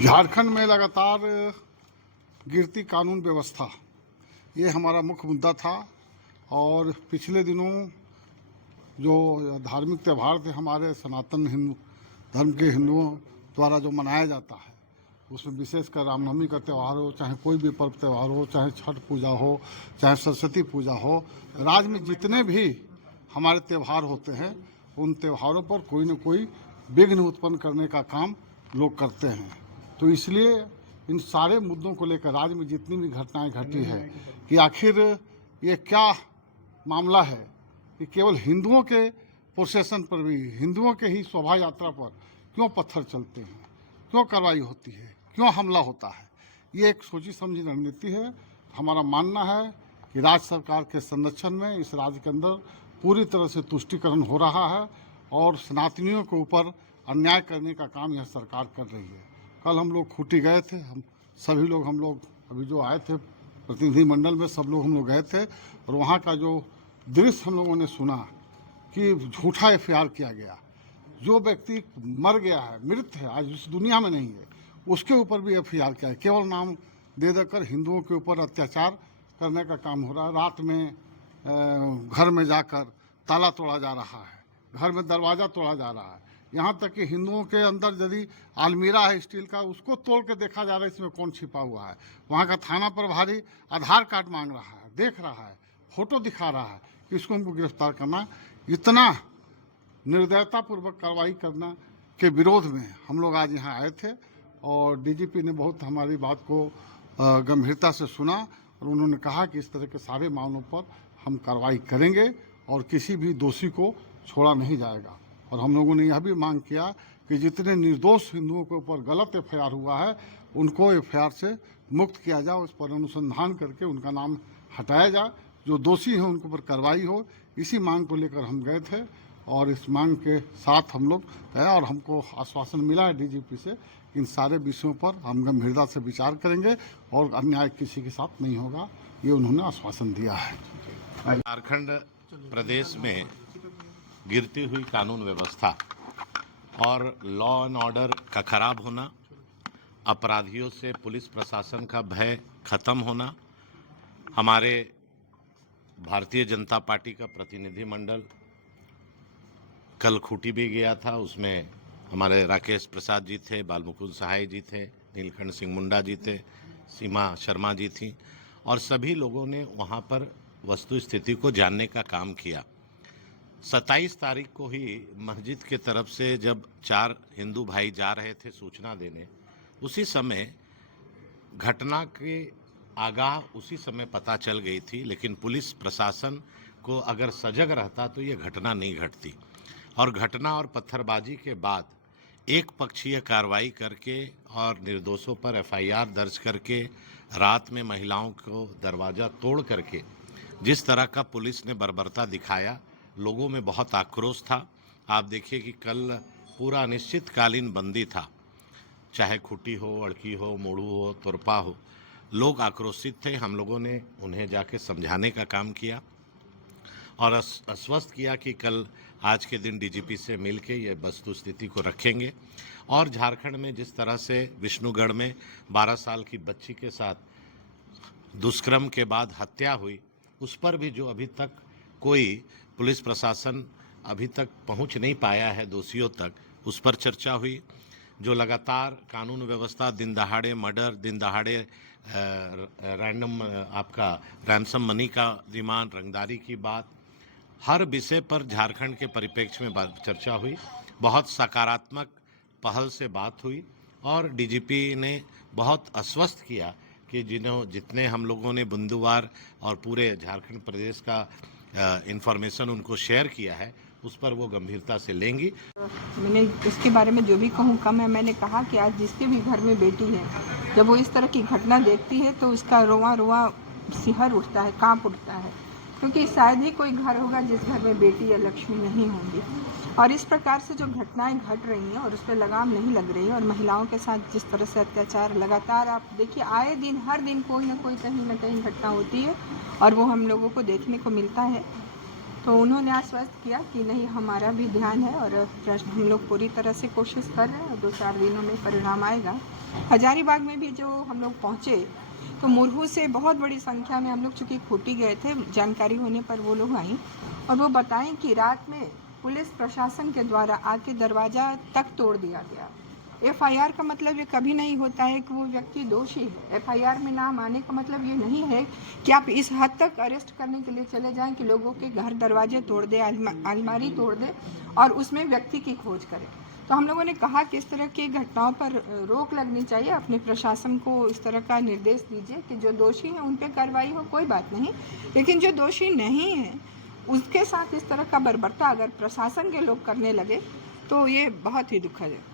झारखंड में लगातार गिरती कानून व्यवस्था, ये हमारा मुख्य मुद्दा था। और पिछले दिनों जो धार्मिक त्यौहार थे हमारे सनातन हिंदू धर्म के हिंदुओं द्वारा जो मनाया जाता है, उसमें विशेषकर रामनवमी का त्यौहार हो, चाहे कोई भी पर्व त्यौहार हो, चाहे छठ पूजा हो, चाहे सरस्वती पूजा हो, राज्य में जितने भी हमारे त्यौहार होते हैं उन त्योहारों पर कोई न कोई विघ्न उत्पन्न करने का काम लोग करते हैं। तो इसलिए इन सारे मुद्दों को लेकर राज्य में जितनी भी घटनाएं घटी है कि आखिर ये क्या मामला है कि केवल हिंदुओं के प्रोसेशन पर भी, हिंदुओं के ही शोभा यात्रा पर क्यों पत्थर चलते हैं, क्यों कार्रवाई होती है, क्यों हमला होता है। ये एक सोची समझी रणनीति है। हमारा मानना है कि राज्य सरकार के संरक्षण में इस राज्य के अंदर पूरी तरह से तुष्टीकरण हो रहा है और सनातनियों के ऊपर अन्याय करने का काम यह सरकार कर रही है। कल हम लोग खूंटी गए थे, हम सभी लोग अभी जो आए थे प्रतिनिधिमंडल में, सब लोग हम लोग गए थे और वहाँ का जो दृश्य हम लोगों ने सुना कि झूठा एफआईआर किया गया। जो व्यक्ति मर गया है, मृत है, आज इस दुनिया में नहीं है, उसके ऊपर भी एफआईआर किया है। केवल नाम दे देकर हिंदुओं के ऊपर अत्याचार करने का काम हो रहा है। रात में घर में जाकर ताला तोड़ा जा रहा है, घर में दरवाज़ा तोड़ा जा रहा है, यहाँ तक कि हिंदुओं के अंदर यदि अलमीरा है स्टील का, उसको तोड़ के देखा जा रहा है इसमें कौन छिपा हुआ है। वहाँ का थाना प्रभारी आधार कार्ड मांग रहा है, देख रहा है, फोटो दिखा रहा है कि इसको हमको गिरफ्तार करना। इतना निर्दयतापूर्वक कार्रवाई करना के विरोध में हम लोग आज यहाँ आए थे और डीजीपी ने बहुत हमारी बात को गंभीरता से सुना और उन्होंने कहा कि इस तरह के सारे मामलों पर हम कार्रवाई करेंगे और किसी भी दोषी को छोड़ा नहीं जाएगा। और हम लोगों ने यह भी मांग किया कि जितने निर्दोष हिंदुओं के ऊपर गलत एफआईआर हुआ है उनको एफआईआर से मुक्त किया जाए, उस पर अनुसंधान करके उनका नाम हटाया जाए, जो दोषी हैं उनके ऊपर कार्रवाई हो। इसी मांग को लेकर हम गए थे और इस मांग के साथ हम लोग गए और हमको आश्वासन मिला है डीजीपी से, इन सारे विषयों पर हम गंभीरता से विचार करेंगे और अन्याय किसी के साथ नहीं होगा, ये उन्होंने आश्वासन दिया है। झारखंड प्रदेश में गिरती हुई कानून व्यवस्था और लॉ एंड ऑर्डर का खराब होना, अपराधियों से पुलिस प्रशासन का भय खत्म होना, हमारे भारतीय जनता पार्टी का प्रतिनिधिमंडल कल खूंटी भी गया था। उसमें हमारे राकेश प्रसाद जी थे, बालमुकुंद सहाय जी थे, नीलकंठ सिंह मुंडा जी थे, सीमा शर्मा जी थी और सभी लोगों ने वहाँ पर वस्तु स्थिति को जानने का काम किया। 27 तारीख को ही मस्जिद के तरफ से जब 4 हिंदू भाई जा रहे थे सूचना देने, उसी समय घटना के आगाह उसी समय पता चल गई थी, लेकिन पुलिस प्रशासन को अगर सजग रहता तो ये घटना नहीं घटती। और घटना और पत्थरबाजी के बाद एक पक्षीय कार्रवाई करके और निर्दोषों पर एफआईआर दर्ज करके रात में महिलाओं को दरवाज़ा तोड़ करके जिस तरह का पुलिस ने बर्बरता दिखाया, लोगों में बहुत आक्रोश था। आप देखिए कि कल पूरा अनिश्चितकालीन बंदी था, चाहे खूंटी हो, अड़की हो, मोड़ू हो, तुरपा हो, लोग आक्रोशित थे। हम लोगों ने उन्हें जाके समझाने का काम किया और आश्वस्त किया कि कल आज के दिन डीजीपी से मिल के ये वस्तु स्थिति को रखेंगे। और झारखंड में जिस तरह से विष्णुगढ़ में 12 साल की बच्ची के साथ दुष्कर्म के बाद हत्या हुई, उस पर भी जो अभी तक कोई पुलिस प्रशासन अभी तक पहुंच नहीं पाया है दोषियों तक, उस पर चर्चा हुई। जो लगातार कानून व्यवस्था, दिन दहाड़े मर्डर, दिन दहाड़े रैंडम आपका रैंसम मनी का डिमांड, रंगदारी की बात, हर विषय पर झारखंड के परिप्रेक्ष्य में चर्चा हुई। बहुत सकारात्मक पहल से बात हुई और डीजीपी ने बहुत आश्वस्त किया कि जितने हम लोगों ने बिंदुवार और पूरे झारखंड प्रदेश का इंफॉर्मेशन उनको शेयर किया है, उस पर वो गंभीरता से लेंगी। मैंने इसके बारे में जो भी कहूँ कम है। मैंने कहा कि आज जिसके भी घर में बेटी है, जब वो इस तरह की घटना देखती है तो उसका रोआ रोआ सिहर उठता है, कांप उठता है, क्योंकि शायद ही कोई घर होगा जिस घर में बेटी या लक्ष्मी नहीं होंगी। और इस प्रकार से जो घटनाएं घट रही हैं और उस पर लगाम नहीं लग रही है और महिलाओं के साथ जिस तरह से अत्याचार लगातार आप देखिए, आए दिन हर दिन कोई ना कोई कहीं ना कहीं घटना होती है और वो हम लोगों को देखने को मिलता है। तो उन्होंने आश्वस्त किया कि नहीं, हमारा भी ध्यान है और हम लोग पूरी तरह से कोशिश कर रहे हैं और 2-4 दिनों में परिणाम आएगा। हजारीबाग में भी जो हम लोग पहुँचे तो मुरहू से बहुत बड़ी संख्या में हम लोग चूँकि खूंटी गए थे, जानकारी होने पर वो लोग आई और वो बताएं कि रात में पुलिस प्रशासन के द्वारा आके दरवाज़ा तक तोड़ दिया गया। एफआईआर का मतलब ये कभी नहीं होता है कि वो व्यक्ति दोषी है। एफआईआर में नाम आने का मतलब ये नहीं है कि आप इस हद तक अरेस्ट करने के लिए चले जाएं कि लोगों के घर दरवाजे तोड़ दे, अलमारी तोड़ दे और उसमें व्यक्ति की खोज करें। तो हम लोगों ने कहा कि इस तरह की घटनाओं पर रोक लगनी चाहिए। अपने प्रशासन को इस तरह का निर्देश दीजिए कि जो दोषी हैं उन पर कार्रवाई हो, कोई बात नहीं, लेकिन जो दोषी नहीं है उसके साथ इस तरह का बर्बरता अगर प्रशासन के लोग करने लगे तो ये बहुत ही दुखद है।